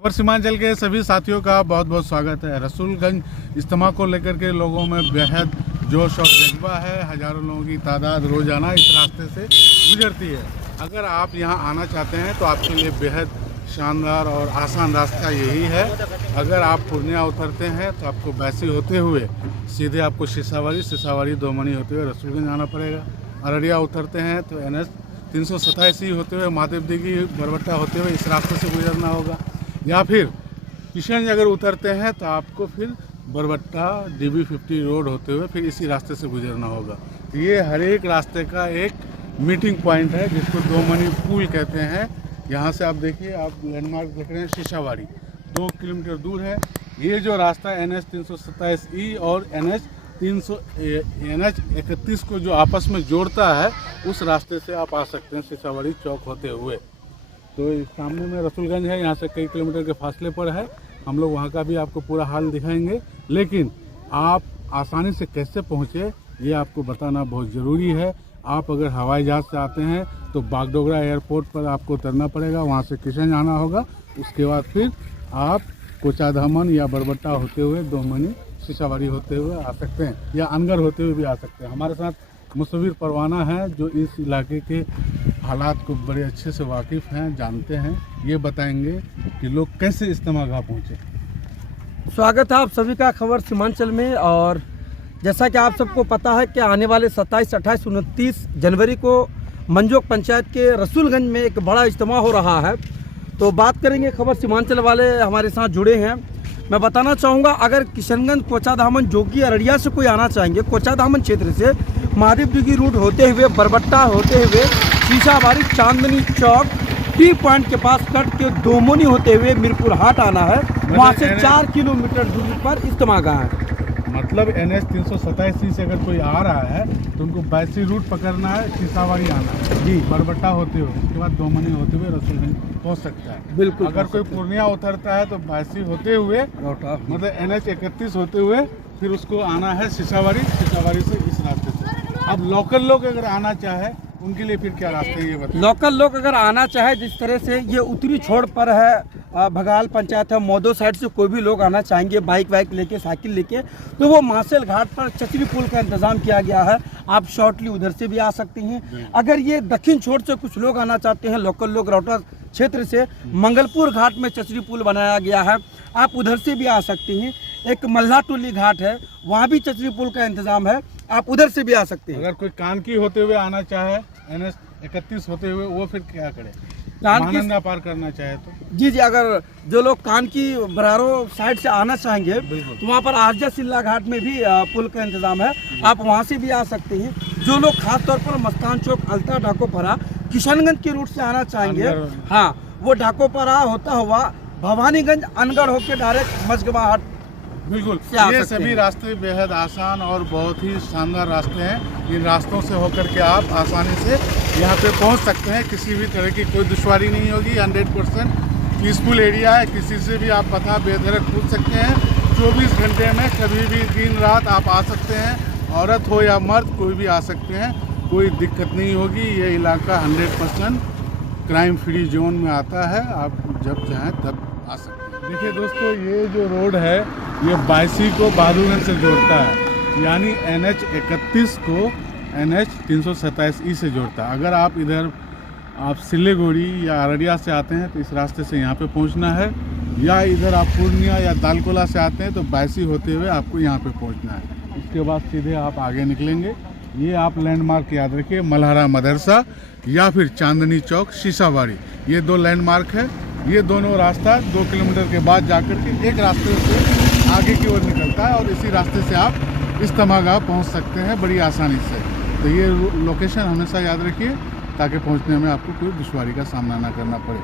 खबर सीमांचल के सभी साथियों का बहुत बहुत स्वागत है। रसूलगंज इज्तिमा को लेकर के लोगों में बेहद जोश और जज्बा है। हजारों लोगों की तादाद रोजाना इस रास्ते से गुजरती है। अगर आप यहां आना चाहते हैं तो आपके लिए बेहद शानदार और आसान रास्ता यही है। अगर आप पूर्णिया उतरते हैं तो आपको बैसी होते हुए सीधे आपको सिसावाड़ी दोमनी होते हुए रसूलगंज आना पड़ेगा। अररिया उतरते हैं तो NH 327 होते हुए महादेव दिघी बरबट्टा होते हुए इस रास्ते से गुजरना होगा, या फिर किशनगंज अगर उतरते हैं तो आपको फिर बरबट्टा DB 50 रोड होते हुए फिर इसी रास्ते से गुजरना होगा। तो ये हर एक रास्ते का एक मीटिंग पॉइंट है जिसको दोमनी पुल कहते हैं। यहाँ से आप देखिए, आप लैंडमार्क देख रहे हैं सिसावाड़ी 2 किलोमीटर दूर है। ये जो रास्ता NH 327E और NH 31 को जो आपस में जोड़ता है उस रास्ते से आप आ सकते हैं सिसावाड़ी चौक होते हुए। तो इस सामने में रसूलगंज है, यहाँ से कई किलोमीटर के फासले पर है। हम लोग वहाँ का भी आपको पूरा हाल दिखाएंगे, लेकिन आप आसानी से कैसे पहुँचे ये आपको बताना बहुत ज़रूरी है। आप अगर हवाई जहाज़ से आते हैं तो बागडोगरा एयरपोर्ट पर आपको उतरना पड़ेगा, वहाँ से किशनगंज आना होगा। उसके बाद फिर आप कोचाधामन या बरबट्टा होते हुए दोमनी सिसावाड़ी होते हुए आ सकते हैं, या अनगर होते हुए भी आ सकते हैं। हमारे साथ मुसव्विर परवाना है जो इस इलाके के हालात को बड़े अच्छे से वाकिफ़ हैं, जानते हैं। ये बताएंगे कि लोग कैसे इज्तिमा गाह पहुँचे। स्वागत है आप सभी का खबर सीमांचल में। और जैसा कि आप सबको पता है कि आने वाले 27, 28, 29 जनवरी को मंजोक पंचायत के रसूलगंज में एक बड़ा इज्तिमा हो रहा है। तो बात करेंगे, खबर सीमांचल वाले हमारे साथ जुड़े हैं। मैं बताना चाहूँगा, अगर किशनगंज कोचाधामन जोगी अररिया से कोई आना चाहेंगे, कोचाधामन क्षेत्र से महादेव दिघी रूट होते हुए बरबट्टा होते हुए सिसावाड़ी चांदनी चौक टी पॉइंट के पास कट के दोमनी होते हुए मीरपुर हाट आना है। वहाँ से 4 किलोमीटर दूरी पर इज्तिमा गाह है। मतलब NH 327 से अगर कोई आ रहा है तो उनको बैसी रूट पकड़ना है, सिसावाड़ी आना है जी, बरबट्टा होते हुए, उसके बाद दोमनी होते हुए रसूलगंज पहुंच सकता है। बिल्कुल। अगर कोई पूर्णिया उतरता है तो बैसी होते हुए मतलब NH 31 होते हुए फिर उसको आना है सिसावाड़ी से इस रास्ते से। अब लोकल लोग अगर आना चाहे उनके लिए फिर क्या रास्ते ये बताइए। लोकल लोग अगर आना चाहे, जिस तरह से ये उत्तरी छोर पर है, भगाल पंचायत है, मौदो साइड से कोई भी लोग आना चाहेंगे बाइक लेके, साइकिल लेके, तो वो मासेल घाट पर चचरी पुल का इंतजाम किया गया है। आप शॉर्टली उधर से भी आ सकती हैं। अगर ये दक्षिण छोर से कुछ लोग आना चाहते हैं, लोकल लोग रौटा क्षेत्र से, मंगलपुर घाट में चचरी पुल बनाया गया है, आप उधर से भी आ सकती हैं। एक मल्हा टोली घाट है, वहाँ भी चचरी पुल का इंतजाम है, आप उधर से भी आ सकते हैं। अगर कोई कानकी होते हुए आना चाहे NH 31 होते हुए, वो फिर क्या करे? महानंदा पार करना चाहे तो जी, अगर जो लोग कानकी बरारो साइड से आना चाहेंगे तो वहाँ पर आरजा सिल्ला घाट में भी पुल का इंतजाम है, आप वहाँ से भी आ सकते हैं। जो लोग खासतौर पर मस्तान चौक, अलता, डाकोपरा, किशनगंज के रूट से आना चाहेंगे, हाँ, वो डाकोपरा होता हुआ भवानीगंज, अनगढ़ होकर डायरेक्ट मजगवा हाट। बिल्कुल, ये सभी रास्ते बेहद आसान और बहुत ही शानदार रास्ते हैं। इन रास्तों से होकर के आप आसानी से यहाँ पे पहुँच सकते हैं। किसी भी तरह की कोई दुश्वारी नहीं होगी। 100% पीसफुल एरिया है। किसी से भी आप पता बेधड़क पूछ सकते हैं। 24 घंटे में कभी भी दिन रात आप आ सकते हैं। औरत हो या मर्द, कोई भी आ सकते हैं, कोई दिक्कत नहीं होगी। ये इलाका 100% क्राइम फ्री जोन में आता है। आप जब चाहें तब आ सकते हैं। देखिए दोस्तों, ये जो रोड है ये बायसी को बहादुरगंज से जोड़ता है, यानी NH 31 को NH 327E से जोड़ता है। अगर आप इधर सिल्लीगुड़ी या अररिया से आते हैं तो इस रास्ते से यहाँ पे पहुँचना है, या इधर आप पूर्णिया या दालकोला से आते हैं तो बायसी होते हुए आपको यहाँ पे पहुँचना है। उसके बाद सीधे आप आगे निकलेंगे। ये आप लैंडमार्क याद रखिए, मल्हारा मदरसा या फिर चांदनी चौक सिसावाड़ी, ये 2 लैंडमार्क है। ये दोनों रास्ता 2 किलोमीटर के बाद जाकर के एक रास्ते से आगे की ओर निकलता है और इसी रास्ते से आप इज्तिमा गाह पहुँच सकते हैं बड़ी आसानी से। तो ये लोकेशन हमेशा याद रखिए ताकि पहुँचने में आपको कोई दुश्वारी का सामना ना करना पड़े।